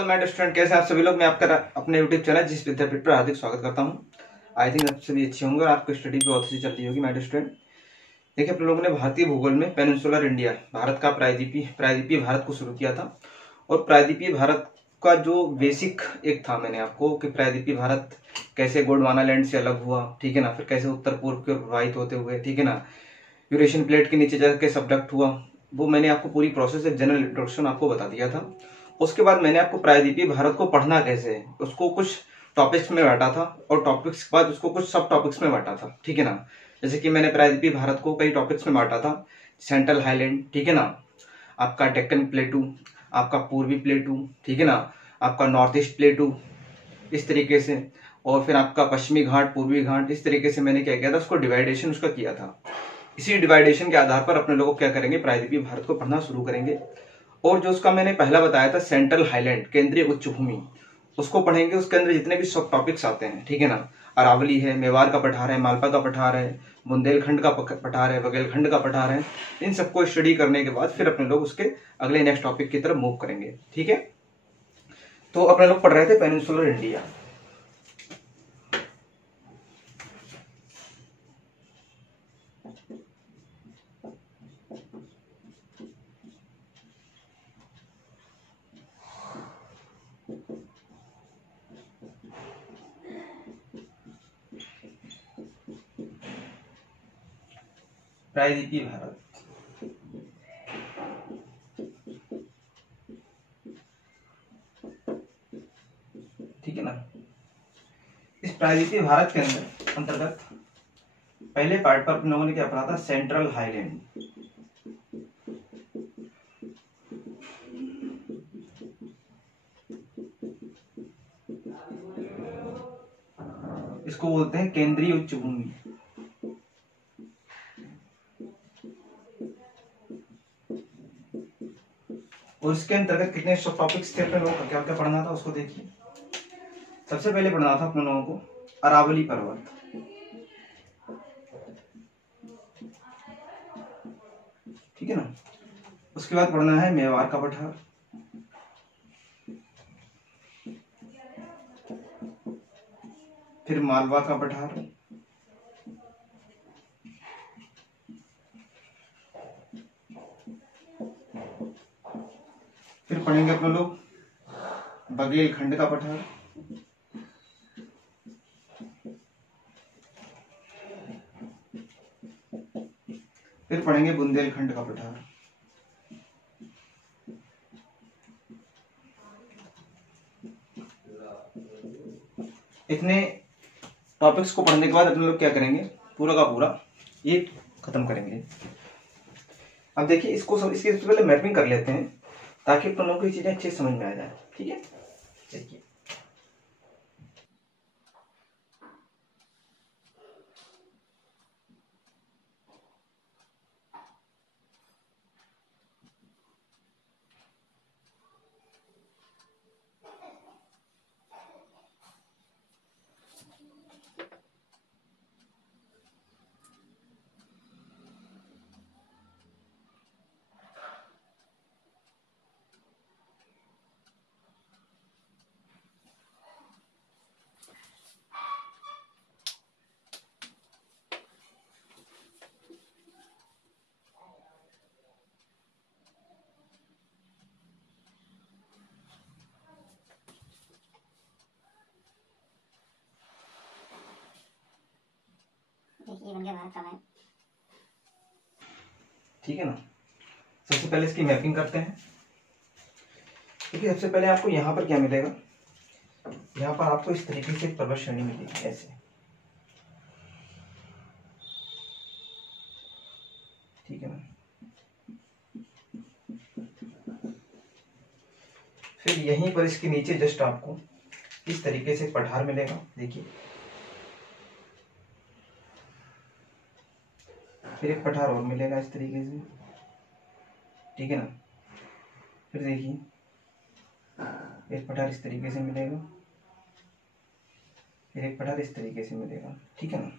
All my student, कैसे हैं आप सभी लोग। मैं आपका अपने यूट्यूब चैनल जिस विद्यापीठ पर हार्दिक स्वागत करता हूं। आई थिंक आप सभी अच्छे होंगे और आपकी स्टडी भी बहुत अच्छी चल रही होगी माय स्टूडेंट। देखिए, अपने लोगों ने भारतीय भूगोल में पेनिनसुलर इंडिया, भारत का प्रायद्वीपीय भारत को शुरू किया था। और प्रायद्वीपीय भारत का जो बेसिक एक था मैंने आपको कि प्रायद्वीपीय भारत कैसे गोंडवाना लैंड से अलग हुआ, ठीक है ना, फिर कैसे उत्तर पूर्व की ओर प्रवाहित होते हुए, ठीक है ना, यूरेशियन प्लेट के नीचे जाकर सबडक्ट हुआ, वो मैंने आपको पूरी प्रोसेस एक जनरल इंट्रोडक्शन आपको बता दिया था। उसके बाद मैंने आपको प्रायद्वीपीय भारत को पढ़ना कैसे है उसको कुछ टॉपिक्स में बांटा था, और टॉपिक्स के बाद उसको कुछ सब टॉपिक्स में बांटा था, ठीक है ना। जैसे कि मैंने प्रायद्वीपीय भारत को कई टॉपिक्स में बांटा था। सेंट्रल हाईलैंड, ठीक है ना, आपका डेक्कन प्लेटू, आपका पूर्वी प्लेटू, ठीक है ना, आपका नॉर्थ ईस्ट प्लेटू, इस तरीके से, और फिर आपका पश्चिमी घाट, पूर्वी घाट, इस तरीके से मैंने क्या किया था, उसको डिवाइडेशन उसका किया था। इसी डिवाइडेशन के आधार पर अपने लोग क्या करेंगे, प्रायद्वीपीय भारत को पढ़ना शुरू करेंगे। और जो उसका मैंने पहला बताया था सेंट्रल हाईलैंड, केंद्रीय उच्च भूमि, उसको पढ़ेंगे। उसके अंदर जितने भी सब टॉपिक्स आते हैं, ठीक है ना, अरावली है, मेवाड़ का पठार है, मालवा का पठार है, बुंदेलखंड का पठार है, बघेलखंड का पठार है, इन सबको स्टडी करने के बाद फिर अपने लोग उसके अगले नेक्स्ट टॉपिक की तरफ मूव करेंगे, ठीक है। तो अपने लोग पढ़ रहे थे पेनिनसुलर इंडिया। प्रायद्वीपीय भारत, ठीक है ना। इस प्रायद्वीपीय भारत के अंतर्गत पहले पार्ट पर अपने लोगों ने क्या पढ़ा था, सेंट्रल हाईलैंड। इसको बोलते हैं केंद्रीय उच्च भूमि। और इसके अंतर्गत कितने सब टॉपिक्स थे अपने लोगों को, क्या क्या पढ़ना था उसको देखिए। सबसे पहले पढ़ना था अपने लोगों को अरावली पर्वत, ठीक है ना। उसके बाद पढ़ना है मेवाड़ का पठार, फिर मालवा का पठार, फिर पढ़ेंगे अपने लोग बघेलखंड का पठार, फिर पढ़ेंगे बुंदेलखंड का पठार। इतने टॉपिक्स को पढ़ने के बाद अपने लोग क्या करेंगे, पूरा का पूरा ये खत्म करेंगे। अब देखिए, इसको इसके सबसे पहले मैपिंग कर लेते हैं ताकि अपन लोगों को ये चीजें अच्छे समझ में आ जाए, ठीक है। देखिए, बन गया भारत का मैप, ठीक है ना। सबसे पहले इसकी मैपिंग करते हैं। देखिए, सबसे पहले आपको यहाँ पर क्या मिलेगा, यहाँ पर आपको इस तरीके से पर्वत श्रेणी मिलेगी ऐसे, ठीक है ना। फिर यहीं पर इसके नीचे जस्ट आपको इस तरीके से पठार मिलेगा, देखिए। फिर एक पठार और मिलेगा इस तरीके से, ठीक है ना। फिर देखिए, एक पठार इस तरीके से मिलेगा, फिर एक पठार इस तरीके से मिलेगा, ठीक है ना।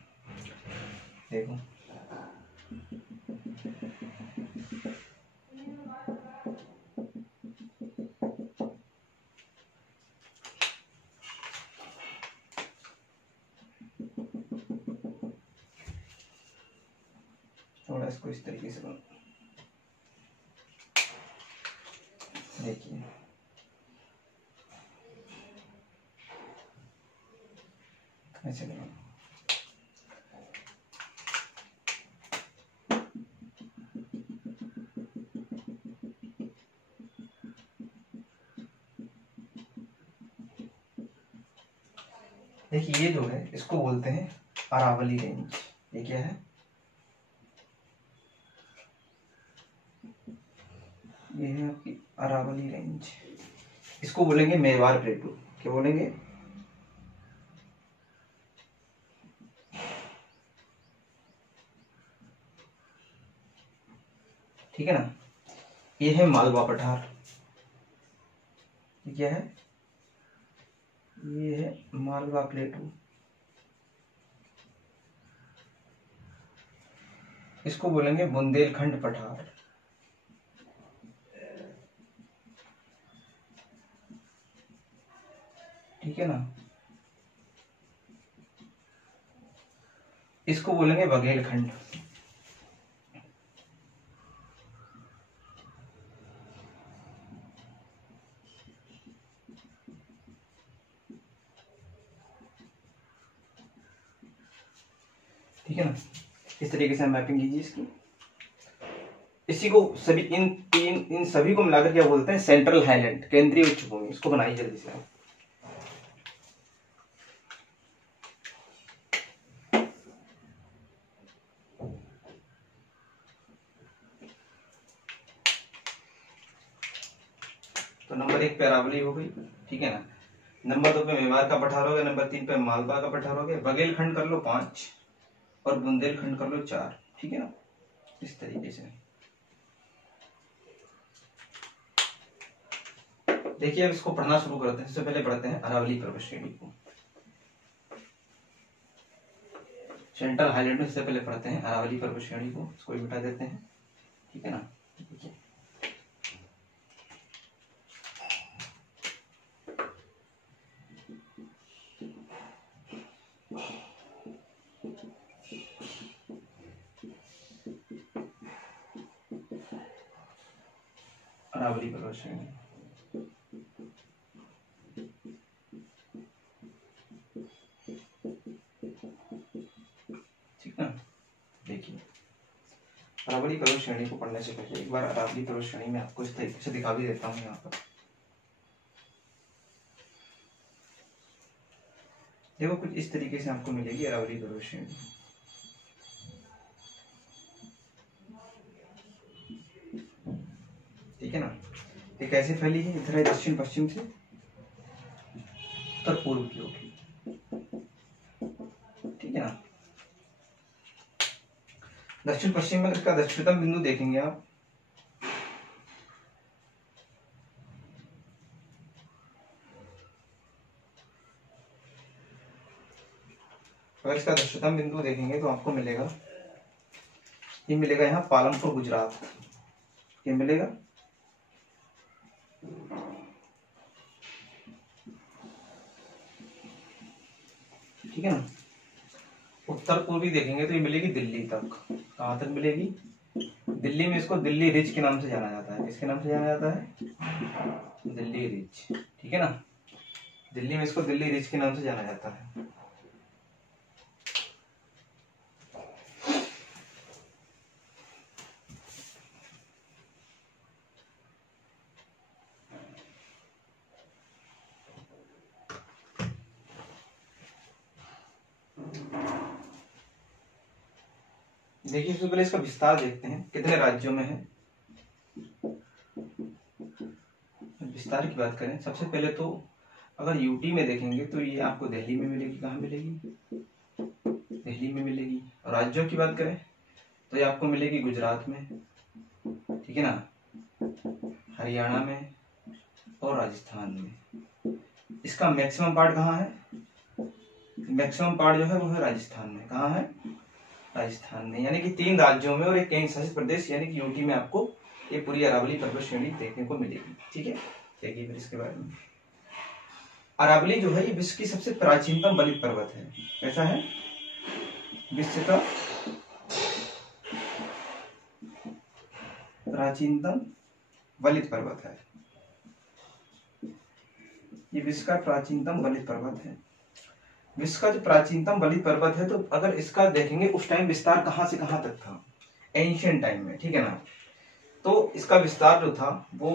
देखो, थोड़ा इसको इस तरीके से देखिए, ऐसे बनाओ। देखिए ये जो है इसको बोलते हैं अरावली रेंज। ये क्या है? ये है आपकी अरावली रेंज। इसको बोलेंगे मेवाड़ प्लेटू। क्या बोलेंगे? ठीक है ना। ये है मालवा पठार। ये क्या है? ये है मालवा प्लेटू। इसको बोलेंगे बुंदेलखंड पठार। ठीक है ना। इसको बोलेंगे बघेलखंड। ठीक है ना। इस तरीके से हम मैपिंग कीजिए इसकी। इसी को सभी इन सभी को मिलाकर क्या बोलते हैं? सेंट्रल हाईलैंड, केंद्रीय उच्च भूमि। इसको बनाइए जल्दी से। तो नंबर 1 पे अरावली हो गई। ठीक है ना। नंबर 2 पे मेवाड़ का पठार हो गया। नंबर 3 पे मालवा का पठार हो गया। बघेलखंड कर लो 5 और बुंदेलखंड कर लो 4। ठीक है ना। इस तरीके से देखिए, अब इसको पढ़ना शुरू करते हैं। सबसे पहले पढ़ते हैं अरावली पर्वत श्रेणी को। सेंट्रल हाईलैंड में सबसे पहले पढ़ते हैं अरावली पर्वत श्रेणी को। इसको भी मिटा देते हैं। ठीक है ना। देखिए, अरावली पर्वत श्रेणी। ठीक ना। देखिए, अरावली पर्वत श्रेणी को पढ़ने से पहले एक बार अरावली पर्वत श्रेणी में आपको इस तरीके से दिखा भी देता हूँ। यहाँ पर देखो, कुछ इस तरीके से आपको मिलेगी अरावली पर्वत श्रेणी। ठीक है ना। ये कैसे फैली है? इधर है दक्षिण पश्चिम से उत्तर पूर्व की ओर। ठीक है ना। दक्षिण पश्चिम में इसका दक्षिणतम बिंदु देखेंगे आप, अगर इसका दक्षिणतम बिंदु देखेंगे तो आपको मिलेगा, ये मिलेगा यहाँ पालमपुर गुजरात। ये मिलेगा। ठीक है ना। उत्तर पूर्वी देखेंगे तो ये मिलेगी दिल्ली तक। कहां तक मिलेगी? दिल्ली में। इसको दिल्ली रिज के नाम से जाना जाता है। किसके नाम से जाना जाता है? दिल्ली रिज। ठीक है ना। दिल्ली में इसको दिल्ली रिज के नाम से जाना जाता है। देखिए, इससे पहले इसका विस्तार देखते हैं कितने राज्यों में है। विस्तार की बात करें, सबसे पहले तो अगर यूटी में देखेंगे तो ये आपको दिल्ली में मिलेगी। कहाँ मिलेगी? दिल्ली में मिलेगी। और राज्यों की बात करें तो ये आपको मिलेगी गुजरात में। ठीक है ना। हरियाणा में और राजस्थान में। इसका मैक्सिमम पार्ट कहाँ है? मैक्सिमम पार्ट जो है वो है राजस्थान में। कहाँ है? राजस्थान में। यानी कि 3 राज्यों में और एक केंद्र शासित प्रदेश यानी कि यूटी में आपको ये पूरी अरावली पर्वत श्रेणी देखने को मिलेगी। ठीक है। देखिए फिर इसके बारे में, अरावली जो है ये विश्व की सबसे प्राचीनतम बलित पर्वत है। कैसा है? विश्व का प्राचीनतम वलित पर्वत है। ये विश्व का प्राचीनतम वलित पर्वत है। विश्व का जो प्राचीनतम वलित पर्वत है, तो अगर इसका देखेंगे उस टाइम विस्तार कहां से कहां तक था, एंशिएंट टाइम में, ठीक है ना। तो इसका विस्तार जो था वो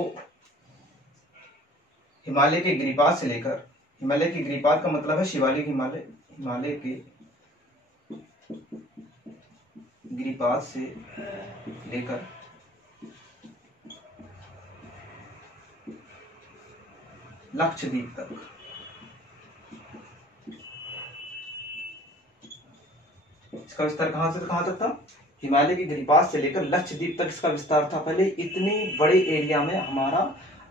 हिमालय के गिरिपाद से लेकर, हिमालय के गिरिपाद का मतलब है शिवालिक हिमालय, हिमालय के गिरिपाद से लेकर लक्षद्वीप तक, इसका विस्तार कहां से कहां तक था, हिमालय के गिरिपाद से लेकर लक्षद्वीप तक इसका विस्तार था। पहले इतनी बड़े एरिया में हमारा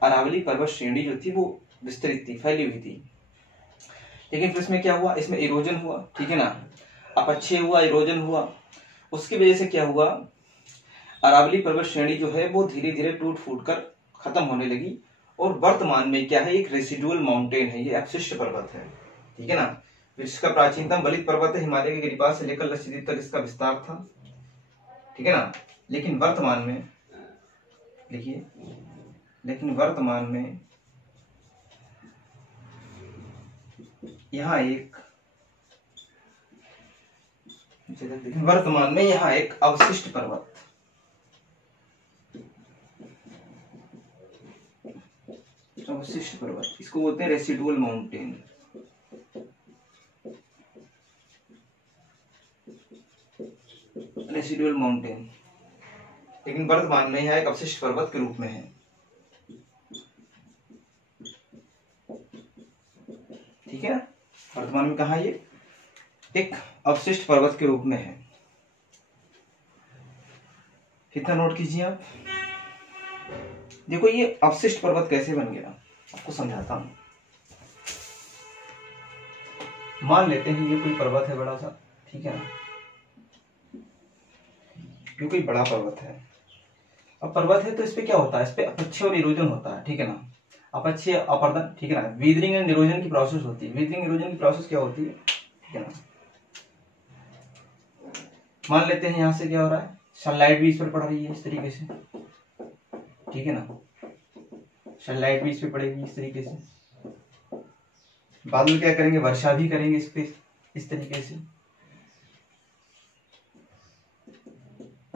अरावली पर्वत श्रेणी जो थी वो विस्तृत थी, फैली हुई थी। लेकिन फिर इसमें क्या हुआ, इसमें इरोजन हुआ, ठीक है ना, अपक्षय हुआ, इरोजन हुआ। उसकी वजह से क्या हुआ, अरावली पर्वत श्रेणी जो है वो धीरे धीरे टूट फूट कर खत्म होने लगी और वर्तमान में क्या है, एक रेसिडुअल माउंटेन है, ये अवशिष्ट पर्वत है, ठीक है ना। विश्व का प्राचीनतम वलित पर्वत है, हिमालय के गिरिपाद से लेकर लक्षद्वीप तक इसका विस्तार था, ठीक है ना। लेकिन वर्तमान में लिखिए, लेकिन वर्तमान में यहाँ एक अवशिष्ट पर्वत, अवशिष्ट पर्वत, इसको बोलते हैं रेसिडुअल माउंटेन। रेसिडुअल माउंटेन, लेकिन वर्तमान में यह एक अवशिष्ट पर्वत के रूप में है, ठीक है। वर्तमान में कहा, ये एक अवशिष्ट पर्वत के रूप में है। कितना नोट कीजिए आप। देखो ये अवशिष्ट पर्वत कैसे बन गया, आपको समझाता हूं। मान लेते हैं ये कोई पर्वत है बड़ा सा, ठीक है ना, ये कोई बड़ा पर्वत है। अब पर्वत है तो इस पे क्या होता है, इस पे अपक्षय और इरोजन होता है, ठीक है ना, अपक्षय अपर्दन, ठीक है ना, वीदरिंग एंड इरोजन की प्रोसेस होती है। वीदरिंग इरोजन की प्रोसेस क्या होती है, ठीक है ना। मान लेते हैं यहां से क्या हो रहा है, सनलाइट भी इस पर पड़ रही है इस तरीके से, ठीक है ना, सनलाइट भी इस पे पड़ेगी इस तरीके से। बादल क्या करेंगे, वर्षा भी करेंगे इस पे इस तरीके से,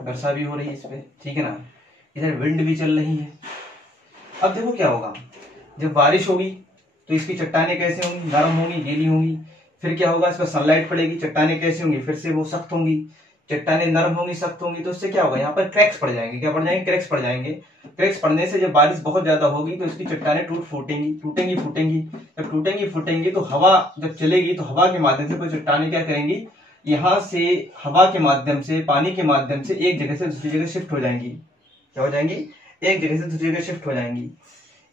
वर्षा भी हो रही है इस पे, ठीक है ना। इधर विंड भी चल रही है। अब देखो क्या होगा, जब बारिश होगी तो इसकी चट्टानें कैसे होंगी, नरम होंगी, गीली होंगी। फिर क्या होगा, इस पर सनलाइट पड़ेगी, चट्टानें कैसे होंगी, फिर से वो सख्त होंगी, चट्टानें नरम होंगी, सख्त होंगी। तो उससे क्या होगा, यहाँ पर क्रैक्स पड़ जाएंगे। क्या पड़ जाएंगे, क्रैक्स पड़ जाएंगे। क्रैक्स पड़ने से जब बारिश बहुत ज्यादा होगी तो इसकी चट्टानें टूटेंगी फूटेंगी। जब टूटेंगी फूटेंगी तो हवा जब चलेगी तो हवा के माध्यम से कोई चट्टानें क्या करेंगी, यहाँ से हवा के माध्यम से, पानी के माध्यम से एक जगह से दूसरी जगह शिफ्ट हो जाएंगी। क्या हो जाएंगी, एक जगह से दूसरी जगह शिफ्ट हो जाएंगी।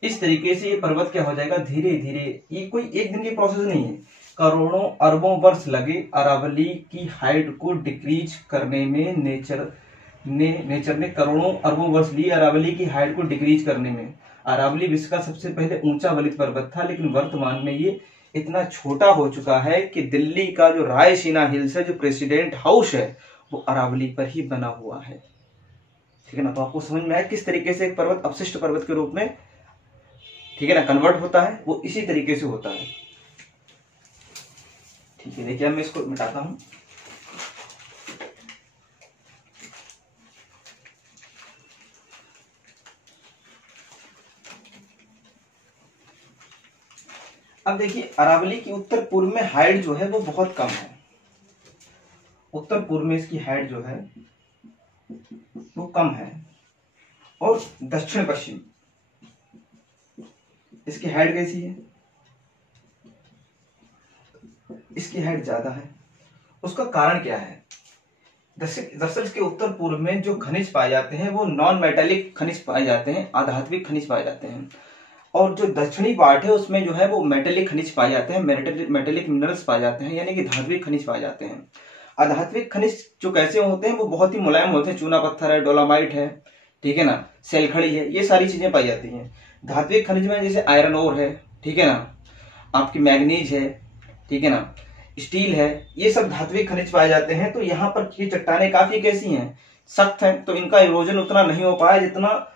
इस तरीके से ये पर्वत क्या हो जाएगा, धीरे धीरे, ये कोई एक दिन की प्रोसेस नहीं है, करोड़ों अरबों वर्ष लगे अरावली की हाइट को डिक्रीज करने में। नेचर ने करोड़ों अरबों वर्ष लिए अरावली की हाइट को डिक्रीज करने में। अरावली विश्व का सबसे पहले ऊंचा वलित पर्वत था, लेकिन वर्तमान में ये इतना छोटा हो चुका है कि दिल्ली का जो रायसीना हिल्स है, जो प्रेसिडेंट हाउस है, वो अरावली पर ही बना हुआ है, ठीक है ना। तो आपको समझ में आया किस तरीके से एक पर्वत अवशिष्ट पर्वत के रूप में, ठीक है ना, कन्वर्ट होता है, वो इसी तरीके से होता है, ठीक है। देखिए मैं इसको मिटाता हूं। अब देखिए अरावली की उत्तर पूर्व में हाइट जो है वो बहुत कम है। उत्तर पूर्व में इसकी हाइट जो है वो कम है, और दक्षिण पश्चिम इसकी हाइट कैसी है, इसकी हाइट ज्यादा है। उसका कारण क्या है, दरअसल इसके उत्तर पूर्व में जो खनिज पाए जाते हैं वो नॉन मेटेलिक खनिज पाए जाते हैं, आधात्विक खनिज पाए जाते हैं। और जो दक्षिणी पार्ट है उसमें जो है वो मेटेलिक खनिज पाए जाते हैं, मेटेलिक मिनरल्स पाए जाते हैं, यानी कि धात्विक खनिज पाए जाते हैं। आधात्विक खनिज जो कैसे होते हैं, वो बहुत ही मुलायम होते हैं, चूना पत्थर है, डोलामाइट है, ठीक है ना, सेलखड़ी है, ये सारी चीजें पाई जाती हैं। धात्विक खनिज में जैसे आयरन ओर है, ठीक है ना, आपकी मैग्नीज है, ठीक है ना, स्टील है, ये सब धात्विक खनिज पाए जाते हैं। तो यहाँ पर ये चट्टानें काफी कैसी हैं सख्त हैं, तो इनका इरोजन उतना नहीं हो पाया जितना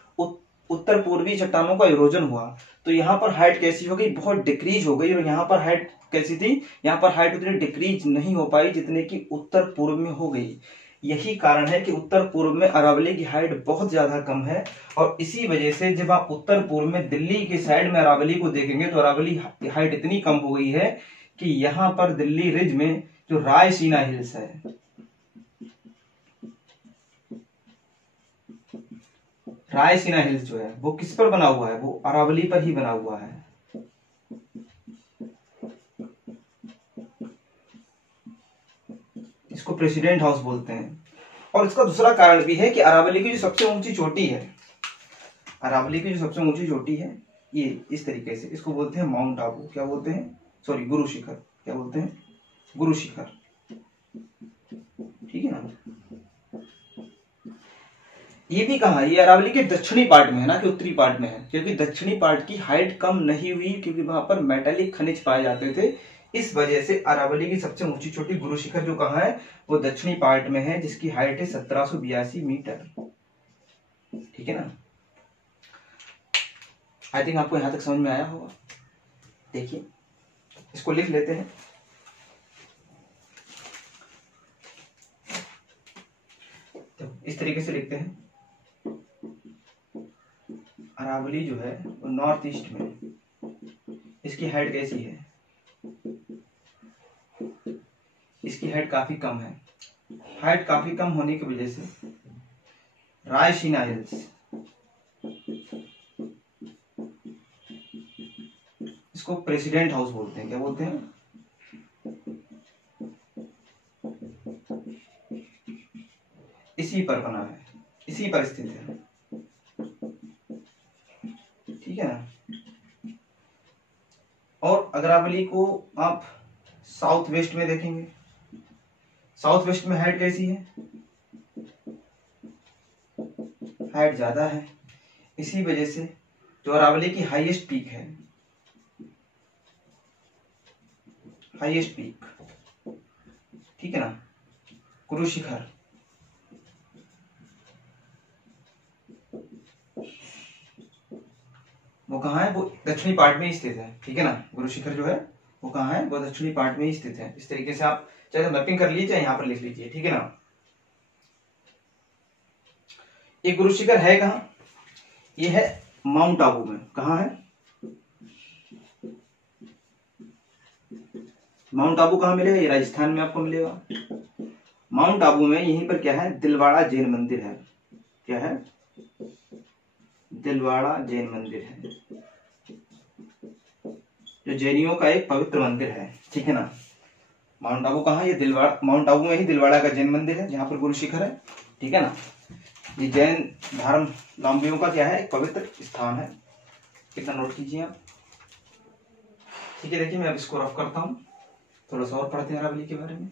उत्तर पूर्वी चट्टानों का इरोजन हुआ। तो यहाँ पर हाइट कैसी हो गई, बहुत डिक्रीज हो गई, और यहाँ पर हाइट कैसी थी, यहाँ पर हाइट उतनी डिक्रीज नहीं हो पाई जितने की उत्तर पूर्व में हो गई। यही कारण है कि उत्तर पूर्व में अरावली की हाइट बहुत ज्यादा कम है, और इसी वजह से जब आप उत्तर पूर्व में दिल्ली के साइड में अरावली को देखेंगे तो अरावली हाइट इतनी कम हो गई है कि यहाँ पर दिल्ली रिज में जो रायसीना हिल्स है, रायसीना हिल्स जो है वो किस पर बना हुआ है, वो अरावली पर ही बना हुआ है। इसको प्रेसिडेंट हाउस बोलते हैं। और इसका दूसरा कारण भी है कि अरावली की जो सबसे ऊंची चोटी है, अरावली की जो सबसे ऊंची चोटी है, ये इस तरीके से, इसको बोलते हैं माउंट आबू, क्या बोलते हैं, सॉरी गुरु शिखर, क्या बोलते हैं, गुरु शिखर, ठीक है ना। ये भी कहा, ये अरावली के दक्षिणी पार्ट में है ना कि उत्तरी पार्ट में है, क्योंकि दक्षिणी पार्ट की हाइट कम नहीं हुई क्योंकि वहां पर मेटालिक खनिज पाए जाते थे। इस वजह से अरावली की सबसे ऊंची चोटी गुरु शिखर जो कहा है वो दक्षिणी पार्ट में है, जिसकी हाइट है 1782 मीटर, ठीक है ना। आई थिंक आपको यहां तक समझ में आया होगा। देखिए इसको लिख लेते हैं। तो इस तरीके से लिखते हैं, अरावली जो है वो नॉर्थ ईस्ट में, इसकी हाइट कैसी है, इसकी हाइट काफी कम है। हाइट काफी कम होने की वजह से रायसीना हिल्स, इसको प्रेसिडेंट हाउस बोलते हैं, क्या बोलते हैं, इसी पर बना है, इसी पर स्थित है, ठीक है ना। और अरावली को आप साउथ वेस्ट में देखेंगे, साउथ वेस्ट में हाइट कैसी है, हाइट ज्यादा है। इसी वजह से जो अरावली की हाईएस्ट पीक है, हाईएस्ट पीक, ठीक है ना, गुरु शिखर, वो कहाँ है, वो दक्षिणी पार्ट में ही स्थित है, ठीक है ना। गुरु शिखर जो है वो कहाँ है, वो दक्षिणी पार्ट में ही स्थित है। इस तरीके से आप चाहे तो मैपिंग कर लीजिए, चाहे यहाँ पर लिख लीजिए, ठीक है ना। ये गुरु शिखर है कहाँ, ये है माउंट आबू में। कहाँ है माउंट आबू, कहाँ मिलेगा, ये राजस्थान में आपको मिलेगा। माउंट आबू में यहीं पर क्या है, दिलवाड़ा जैन मंदिर है। क्या है, दिलवाड़ा जैन मंदिर है, जो जैनियों का एक पवित्र मंदिर है, ठीक है ना। माउंट आबू कहाँ, ये दिलवाड़ा, माउंट आबू में ही दिलवाड़ा का जैन मंदिर है जहां पर गुरु शिखर है, ठीक है ना। ये जैन धर्मावलंबियों का क्या है, एक पवित्र स्थान है। कितना नोट कीजिए आप, ठीक है। देखिए मैं अब इसको रफ करता हूं, थोड़ा सा और पढ़ते हैं अरावली के बारे में।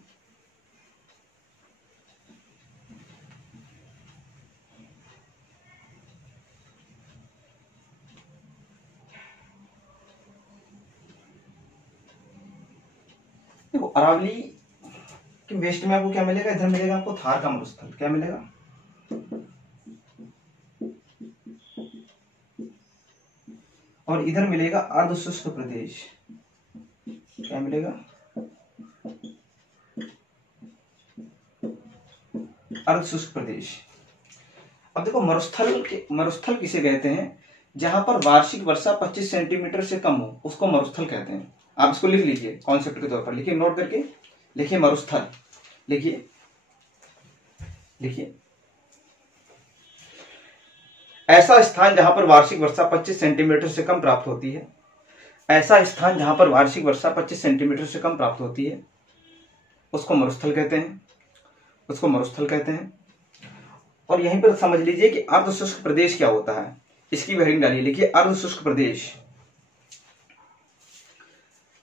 देखो अरावली के वेस्ट में आपको क्या मिलेगा, इधर मिलेगा आपको थार का मरुस्थल। क्या मिलेगा, और इधर मिलेगा अर्ध शुष्क प्रदेश। क्या मिलेगा, अर्ध शुष्क प्रदेश। अब देखो मरुस्थल किसे कहते हैं, जहां पर वार्षिक वर्षा 25 सेंटीमीटर से कम हो उसको मरुस्थल कहते हैं। आप इसको लिख लीजिए, कॉन्सेप्ट के तौर पर लिखिए, नोट करके लिखिए मरुस्थल, लिखिए लिखिए ऐसा स्थान जहां पर वार्षिक वर्षा 25 सेंटीमीटर से कम प्राप्त होती है। ऐसा स्थान जहां पर वार्षिक वर्षा 25 सेंटीमीटर से कम प्राप्त होती है उसको मरुस्थल कहते हैं, उसको मरुस्थल कहते हैं। और यहीं पर समझ लीजिए कि अर्ध शुष्क प्रदेश क्या होता है, इसकी भी हेडिंग डालिए, लिखिए अर्ध शुष्क प्रदेश।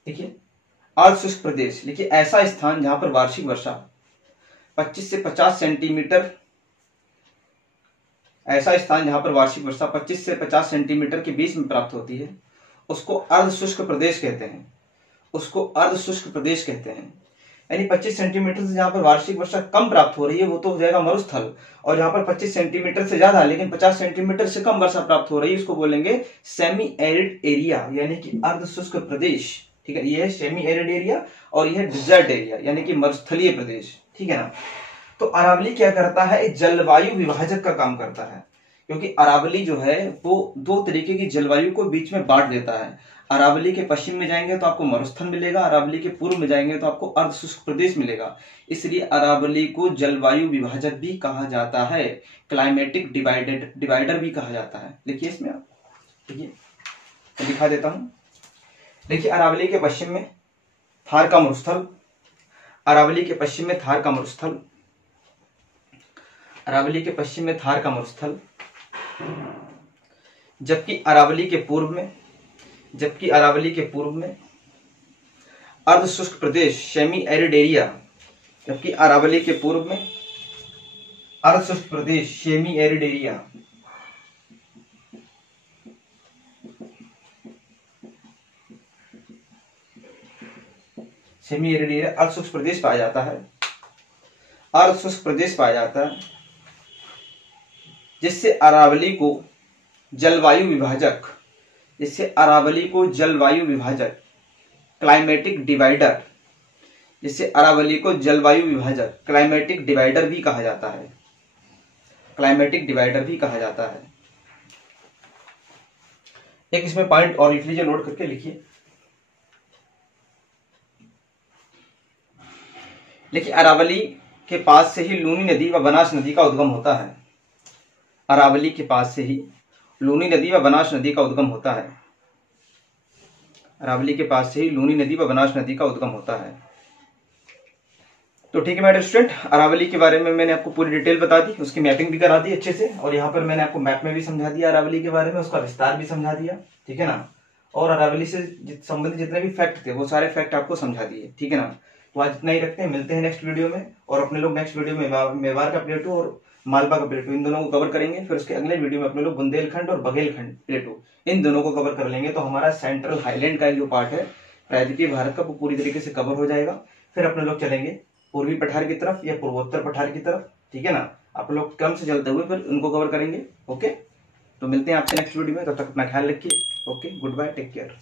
देखिए अर्ध शुष्क प्रदेश, लिखिए ऐसा स्थान जहां पर वार्षिक वर्षा 25 से 50 सेंटीमीटर, ऐसा स्थान जहां पर वार्षिक वर्षा 25 से 50 सेंटीमीटर के बीच में प्राप्त होती है उसको अर्ध शुष्क प्रदेश कहते हैं, उसको अर्ध शुष्क प्रदेश कहते हैं। यानी 25 सेंटीमीटर से जहां पर वार्षिक वर्षा कम प्राप्त हो रही है वो तो हो जाएगा मरुस्थल, और जहां पर 25 सेंटीमीटर से ज्यादा लेकिन 50 सेंटीमीटर से कम वर्षा प्राप्त हो रही है उसको बोलेंगे सेमी एरिड एरिया, यानी कि अर्ध शुष्क प्रदेश। ठीक है, ये है सेमी एरिड एरिया और यह है डिजर्ट एरिया यानी कि मरुस्थलीय प्रदेश। ठीक है ना। तो अरावली क्या करता है, जलवायु विभाजक का काम करता है, क्योंकि अरावली जो है वो दो तरीके की जलवायु को बीच में बांट देता है। अरावली के पश्चिम में जाएंगे तो आपको मरुस्थल मिलेगा, अरावली के पूर्व में जाएंगे तो आपको अर्धशुष्क प्रदेश मिलेगा। इसलिए अरावली को जलवायु विभाजक भी कहा जाता है, क्लाइमेटिक डिवाइडर भी कहा जाता है। देखिए इसमें आप देखिए, मैं दिखा देता हूं। देखिए अरावली के पश्चिम में थार का मरुस्थल, अरावली के पश्चिम में थार का मरुस्थल, अरावली के पश्चिम में थार का मरुस्थल, जबकि अरावली के पूर्व में अर्धशुष्क प्रदेश सेमी एरिड एरिया, जबकि अरावली के पूर्व में अर्धशुष्क प्रदेश semi arid area, semi arid area अर्धशुष्क प्रदेश पाया जाता है, अर्धशुष्क प्रदेश पाया जाता है, जिससे अरावली को जलवायु विभाजक क्लाइमेटिक डिवाइडर भी कहा जाता है, एक इसमें पॉइंट और लिख लीजिए, नोट करके लिखिए। देखिए अरावली के पास से ही लूनी नदी व बनास नदी का उद्गम होता है, अरावली के पास से ही लूनी नदी व बनास नदी का उद्गम होता है, अरावली के पास से ही लूनी नदी व बनास नदी का उद्गम होता है। तो ठीक है मेरे स्टूडेंट, अरावली के बारे में मैंने आपको पूरी डिटेल बता दी, उसकी मैपिंग भी करा दी अच्छे से, और यहाँ पर मैंने आपको मैप में भी समझा दिया अरावली के बारे में, उसका विस्तार भी समझा दिया। ठीक है ना, और अरावली से संबंधित जितने भी फैक्ट थे वो सारे फैक्ट आपको समझा दिए। ठीक है ना, तो आज इतना ही रखते हैं, मिलते हैं नेक्स्ट वीडियो में। और अपने लोग नेक्स्ट वीडियो में मेवाड़ का प्लेटू और मालवा का प्लेटू इन दोनों को कवर करेंगे। फिर उसके अगले वीडियो में अपने लोग बुंदेलखंड और बघेलखंड प्लेटू इन दोनों को कवर कर लेंगे। तो हमारा सेंट्रल हाईलैंड का जो पार्ट है प्रायद्वीपीय भारत का वो पूरी तरीके से कवर हो जाएगा। फिर अपने लोग चलेंगे पूर्वी पठार की तरफ या पूर्वोत्तर पठार की तरफ। ठीक है ना, आप लोग क्रम से चलते हुए फिर उनको कवर करेंगे। ओके, तो मिलते हैं आपसे नेक्स्ट वीडियो में, तब तक अपना ख्याल रखिए। Okay, good bye, take care.